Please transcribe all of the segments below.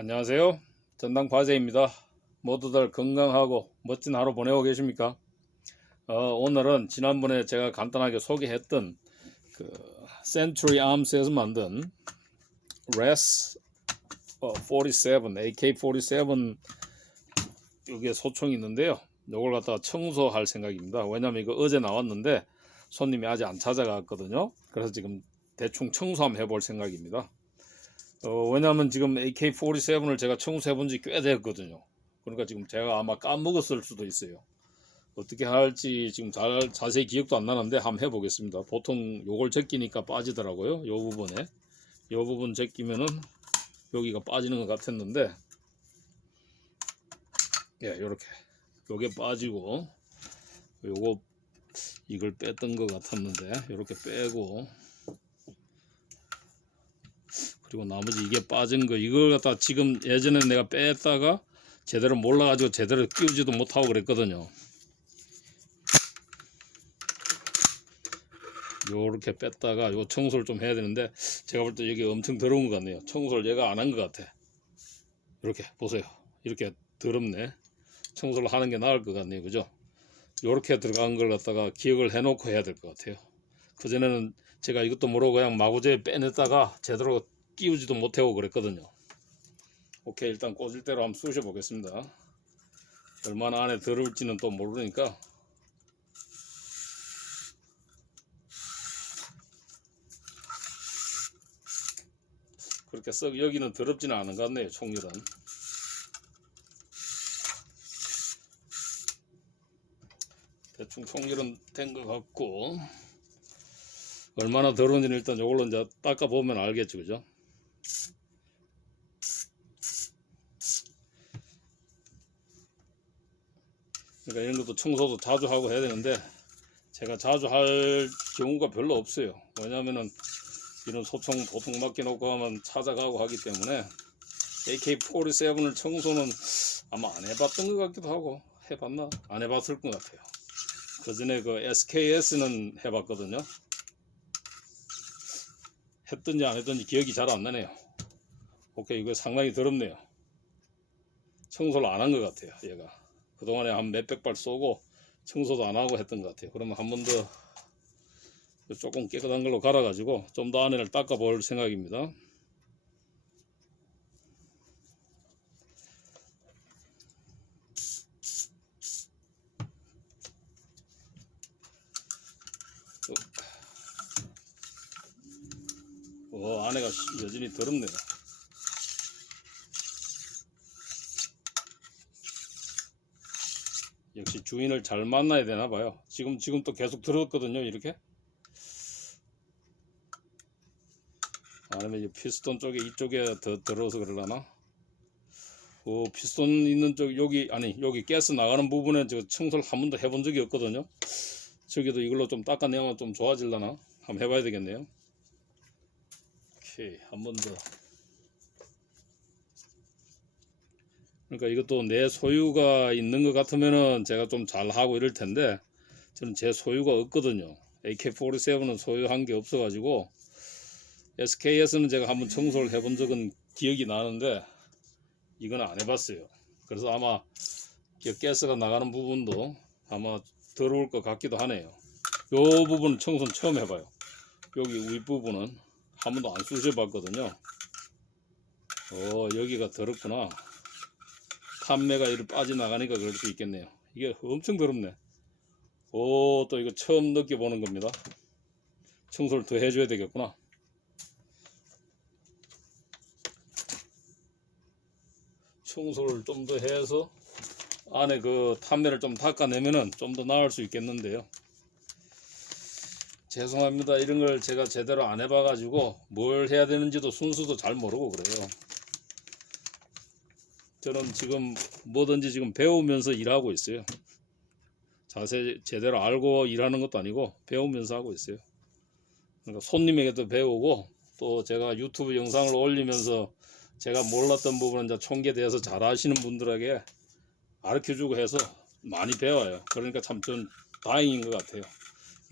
안녕하세요. 전당 과제입니다. 모두들 건강하고 멋진 하루 보내고 계십니까? 어, 오늘은 지난번에 제가 간단하게 소개했던 그 Century Arms에서 만든 RES 어, 47, AK-47 여기에 소총이 있는데요. 이걸 갖다가 청소할 생각입니다. 왜냐면 이거 어제 나왔는데 손님이 아직 안 찾아갔거든요. 그래서 지금 대충 청소 한번 해볼 생각입니다. 어, 왜냐하면 지금 AK-47을 제가 청소해 본지 꽤 됐거든요. 그러니까 지금 제가 아마 까먹었을 수도 있어요. 어떻게 할지 지금 잘 자세히 기억도 안 나는데 한번 해보겠습니다. 보통 요걸 제끼니까 빠지더라고요. 요 부분에 요 부분 제끼면은 여기가 빠지는 것 같았는데 예, 요렇게 요게 빠지고 요거 이걸 뺐던 것 같았는데 요렇게 빼고 그리고 나머지 이게 빠진 거 이걸 갖다 지금 예전에 내가 뺐다가 제대로 몰라가지고 제대로 끼우지도 못하고 그랬거든요. 요렇게 뺐다가 요 청소를 좀 해야 되는데 제가 볼 때 여기 엄청 더러운 것 같네요. 청소를 얘가 안 한 것 같아. 이렇게 보세요. 이렇게 더럽네. 청소를 하는 게 나을 것 같네요. 그죠? 요렇게 들어간 걸 갖다가 기억을 해놓고 해야 될 것 같아요. 그전에는 제가 이것도 모르고 그냥 마구제에 빼냈다가 제대로 끼우지도 못하고 그랬거든요. 오케이 일단 꽂을 대로 한번 쑤셔 보겠습니다. 얼마나 안에 들어올지는 또 모르니까 그렇게 썩 여기는 더럽지는 않은 것 같네요 총률은 대충 총률은 된 것 같고 얼마나 더러운지는 일단 이걸로 이제 닦아 보면 알겠죠 그죠 그러니까 이런 것도 청소도 자주 하고 해야 되는데 제가 자주 할 경우가 별로 없어요. 왜냐면은 이런 소총 보통 맡겨놓고 하면 찾아가고 하기 때문에 AK-47을 청소는 아마 안 해봤던 것 같기도 하고 해봤나? 안 해봤을 것 같아요. 그 전에 그 SKS는 해봤거든요. 했든지 안 했든지 기억이 잘 안 나네요 오케이 이거 상당히 더럽네요. 청소를 안 한 것 같아요 얘가. 그동안에 한 몇백 발 쏘고 청소도 안 하고 했던 것 같아요. 그러면 한 번 더 조금 깨끗한 걸로 갈아가지고 좀 더 안에를 닦아 볼 생각입니다. 어, 안에가 여전히 더럽네요 역시 주인을 잘 만나야 되나 봐요. 지금 지금 또 계속 들었거든요. 이렇게. 아니면 이 피스톤 쪽에 이쪽에 더 들어서 그러려나? 어, 피스톤 있는 쪽 여기 아니 여기 가스 나가는 부분에 저 청소를 한 번도 해본 적이 없거든요. 저기도 이걸로 좀 닦아내면 좀 좋아질라나? 한번 해봐야 되겠네요. 오케이 한 번 더. 그러니까 이것도 내 소유가 있는 것 같으면은 제가 좀 잘하고 이럴 텐데 저는 제 소유가 없거든요. AK-47은 소유한 게 없어가지고 SKS는 제가 한번 청소를 해본 적은 기억이 나는데 이건 안 해봤어요. 그래서 아마 이 가스가 나가는 부분도 아마 더러울 것 같기도 하네요. 요 부분 청소는 처음 해봐요. 여기 윗부분은 한 번도 안 쑤셔봤거든요. 어 여기가 더럽구나. 판매가 이렇게 빠져나가니까 그럴 수 있겠네요. 이게 엄청 더럽네. 오, 또 이거 처음 느껴보는 겁니다. 청소를 더 해줘야 되겠구나. 청소를 좀 더 해서 안에 그 판매를 좀 닦아내면은 좀 더 나을 수 있겠는데요. 죄송합니다. 이런 걸 제가 제대로 안 해봐가지고 뭘 해야 되는지도 순수도 잘 모르고 그래요. 저는 지금 뭐든지 지금 배우면서 일하고 있어요. 자세 제대로 알고 일하는 것도 아니고 배우면서 하고 있어요. 그러니까 손님에게도 배우고 또 제가 유튜브 영상을 올리면서 제가 몰랐던 부분은 이제 총기에 대해서 잘 아시는 분들에게 가르쳐주고 해서 많이 배워요. 그러니까 참 전 다행인 것 같아요.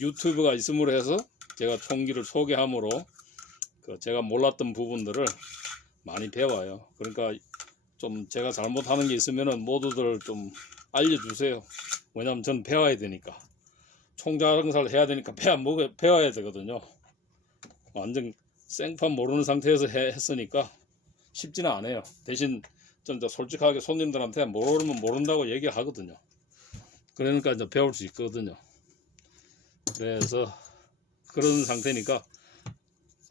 유튜브가 있음으로 해서 제가 총기를 소개함으로 그 제가 몰랐던 부분들을 많이 배워요. 그러니까 좀 제가 잘못하는 게 있으면은 모두들 좀 알려주세요. 왜냐면 전 배워야 되니까. 총자랑사를 해야 되니까 배워 먹어 배워야 되거든요. 완전 생판 모르는 상태에서 해- 했으니까 쉽지는 않아요. 대신 좀 솔직하게 손님들한테 모르면 모른다고 얘기하거든요. 그러니까 이제 배울 수 있거든요. 그래서 그런 상태니까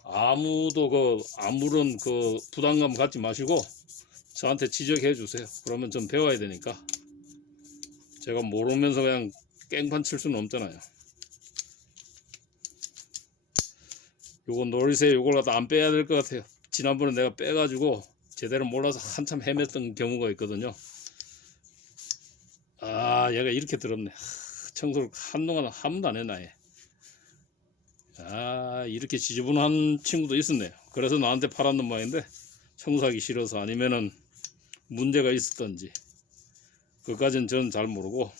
아무도 그 아무런 그 부담감 갖지 마시고 저한테 지적해 주세요. 그러면 전 배워야 되니까 제가 모르면서 그냥 깽판 칠 수는 없잖아요. 요거 노리세 요걸 갖다 안 빼야 될 것 같아요. 지난번에 내가 빼가지고 제대로 몰라서 한참 헤맸던 경우가 있거든요. 아 얘가 이렇게. 하, 청소를 한동안 한 번도 안 했나 얘. 아 이렇게 지저분한 친구도 있었네요. 그래서 나한테 팔았는 모양인데 청소하기 싫어서 아니면은 문제가 있었던지 그까지는 저는 잘 모르고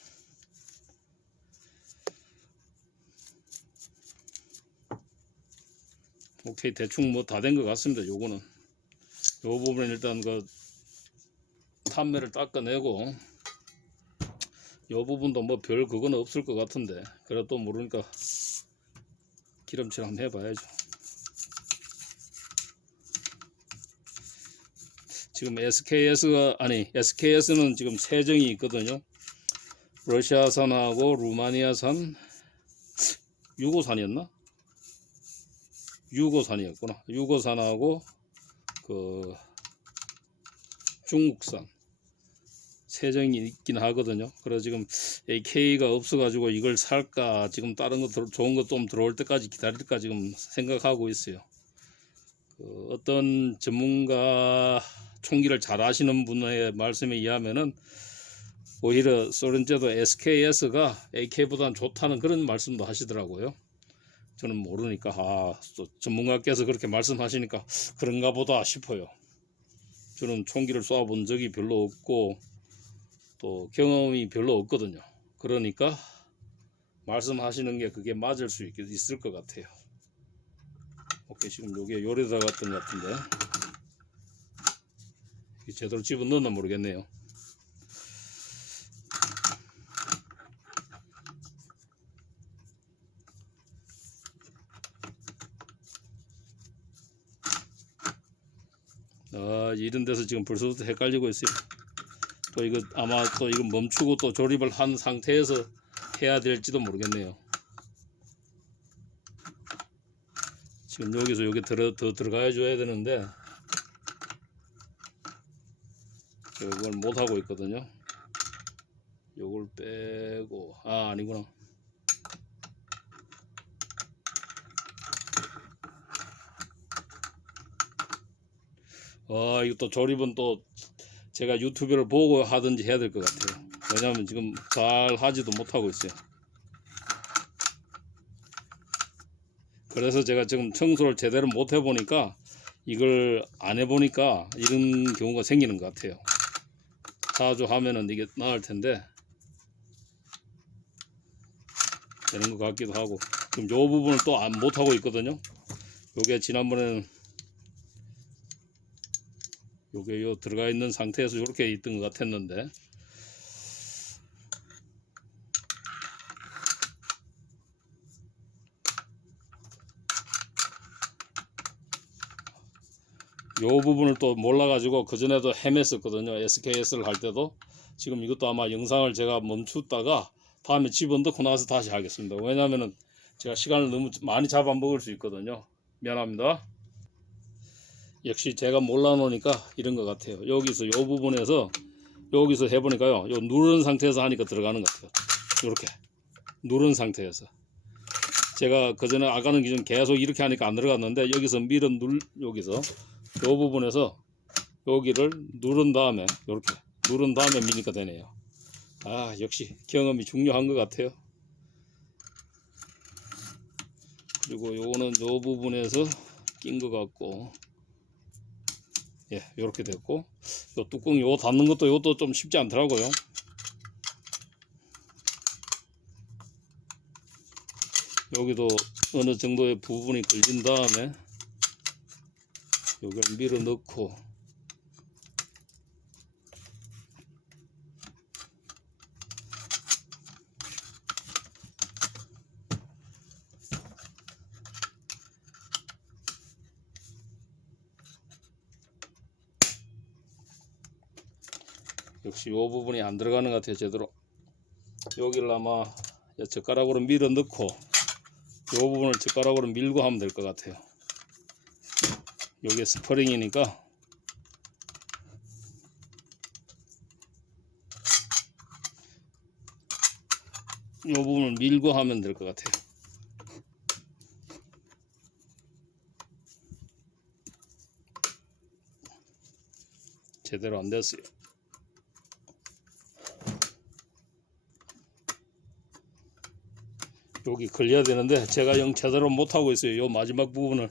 오케이 대충 뭐 다 된 것 같습니다. 요거는 요 부분은 일단 그 탐매를 닦아내고 요 부분도 뭐 별 그건 없을 것 같은데 그래도 모르니까 기름칠 한번 해봐야죠. 지금 SKS가 아니 SKS는 지금 세 정이 있거든요. 러시아산하고 루마니아산, 유고산이었나? 유고산이었구나. 유고산하고 그 중국산 세 정이 있긴 하거든요. 그래서 지금 AK가 없어가지고 이걸 살까 지금 다른 거 들- 좋은 거 좀 들어올 때까지 기다릴까 지금 생각하고 있어요. 그 어떤 전문가 총기를 잘 아시는 분의 말씀에 의하면은 오히려 소련제도 SKS가 AK보다는 좋다는 그런 말씀도 하시더라고요. 저는 모르니까 아, 또 전문가께서 그렇게 말씀하시니까 그런가 보다 싶어요. 저는 총기를 쏘아본 적이 별로 없고 또 경험이 별로 없거든요. 그러니까 말씀하시는 게 그게 맞을 수 있, 있을 것 같아요. 오케이 지금 여기에 요리 들어갔던 것 같은데 제대로 집어 넣었나 모르겠네요. 아 이런 데서 지금 벌써부터 헷갈리고 있어요. 또 이거 아마 또 이거 멈추고 또 조립을 한 상태에서 해야 될지도 모르겠네요. 지금 여기서 여기 들어 더 들어가야 줘야 되는데 이걸 못 하고 있거든요. 요걸 빼고 아 아니구나. 아 이거 또 조립은 또 제가 유튜브를 보고 하든지 해야 될 것 같아요. 왜냐하면 지금 잘 하지도 못하고 있어요. 그래서 제가 지금 청소를 제대로 못 해보니까 이걸 안 해보니까 이런 경우가 생기는 것 같아요. 자주 하면은 이게 나을 텐데 되는 것 같기도 하고 지금 요 부분을 또 안 못하고 있거든요. 요게 지난번에는 요게 요 들어가 있는 상태에서 이렇게 있던 것 같았는데 요 부분을 또 몰라가지고 그전에도 헤맸었거든요. SKS를 할 때도. 지금 이것도 아마 영상을 제가 멈추다가 다음에 집어넣고 나서 다시 하겠습니다. 왜냐면은 제가 시간을 너무 많이 잡아먹을 수 있거든요. 미안합니다. 역시 제가 몰라 놓으니까 이런 것 같아요. 여기서 요 부분에서 여기서 해보니까요. 요 누른 상태에서 하니까 들어가는 것 같아요. 이렇게. 누른 상태에서. 제가 그 전에 아까는 기준 계속 이렇게 하니까 안 들어갔는데 여기서 밀어 눌 여기서 요 부분에서 여기를 누른 다음에 이렇게 누른 다음에 미니까 되네요. 아 역시 경험이 중요한 것 같아요. 그리고 요거는 요 부분에서 낀 것 같고 예 이렇게 됐고 요 뚜껑 요 닫는 것도 요것도 좀 쉽지 않더라고요. 여기도 어느 정도의 부분이 걸린 다음에 요걸 밀어 넣고. 역시 요 부분이 안 들어가는 것 같아요 제대로. 여기를 아마 젓가락으로 밀어 넣고 요 부분을 젓가락으로 밀고 하면 될 것 같아요. 요게 스프링이니까. 이 부분을 밀고 하면 될 것 같아요. 제대로 안 됐어요. 여기 걸려야 되는데 제가 영 제대로 못하고 있어요. 요 마지막 부분을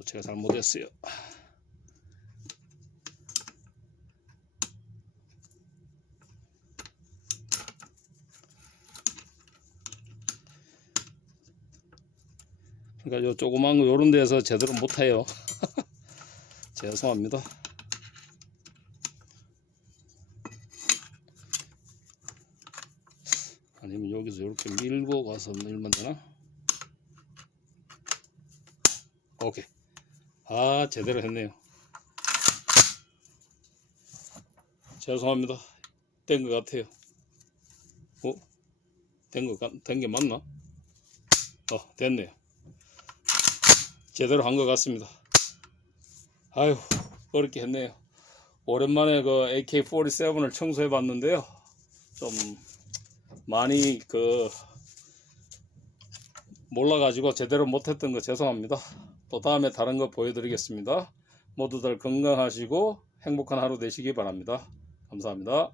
또 제가 잘못했어요 그러니까 요 조그만 거 요런 데서 제대로 못해요 죄송합니다 아니면 여기서 이렇게 밀고 가서 밀면 되나? 오케이. 아, 제대로 했네요. 죄송합니다. 된 것 같아요. 어? 된 것, 같- 된게 맞나? 어, 됐네요. 제대로 한 것 같습니다. 아유, 어렵게 했네요. 오랜만에 그 AK-47을 청소해 봤는데요. 좀 많이 그 몰라가지고 제대로 못했던 거 죄송합니다. 또 다음에 다른 거 보여드리겠습니다. 모두들 건강하시고 행복한 하루 되시기 바랍니다. 감사합니다.